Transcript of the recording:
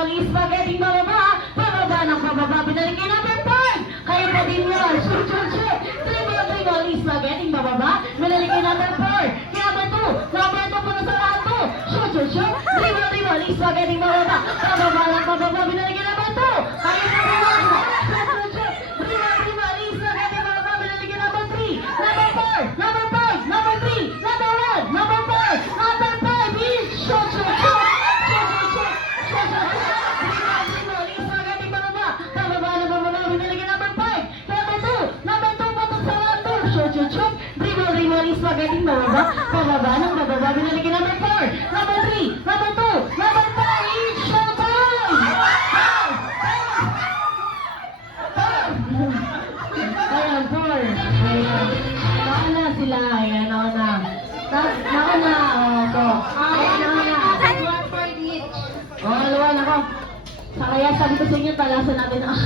Dribble, spaghetti, bababa. Pababa ng pababa. Binalikin number 5. Kaya pa din yun. Shoot, shoot, shoot. Dribble, spaghetti, bababa. Binalikin number 4. Number 2. Number 2 po na sa lahat to. Shoot, shoot, shoot. Dribble, spaghetti, bababa. Pababa ng pababa. Binalikin number 2. Kaya pa din yun. Shoot, shoot, shoot. Dribble, spaghetti, bababa. Binalikin number 3. Number 4. Number 5. Number 3. Number 1. Number 4. Number 5 is shoot, shoot, shoot. Spaghetti bababa, pababa ng bababa, binalikin number 4, number 3, number 2, number 5, it's showtime! Ayan, 4. Ayan. Nauna sila, ayan, nauna. Nauna, to. Ayan, nauna. One for each. Dalawa na ko. Sa kaya sabi ko sa inyo, talasan natin ang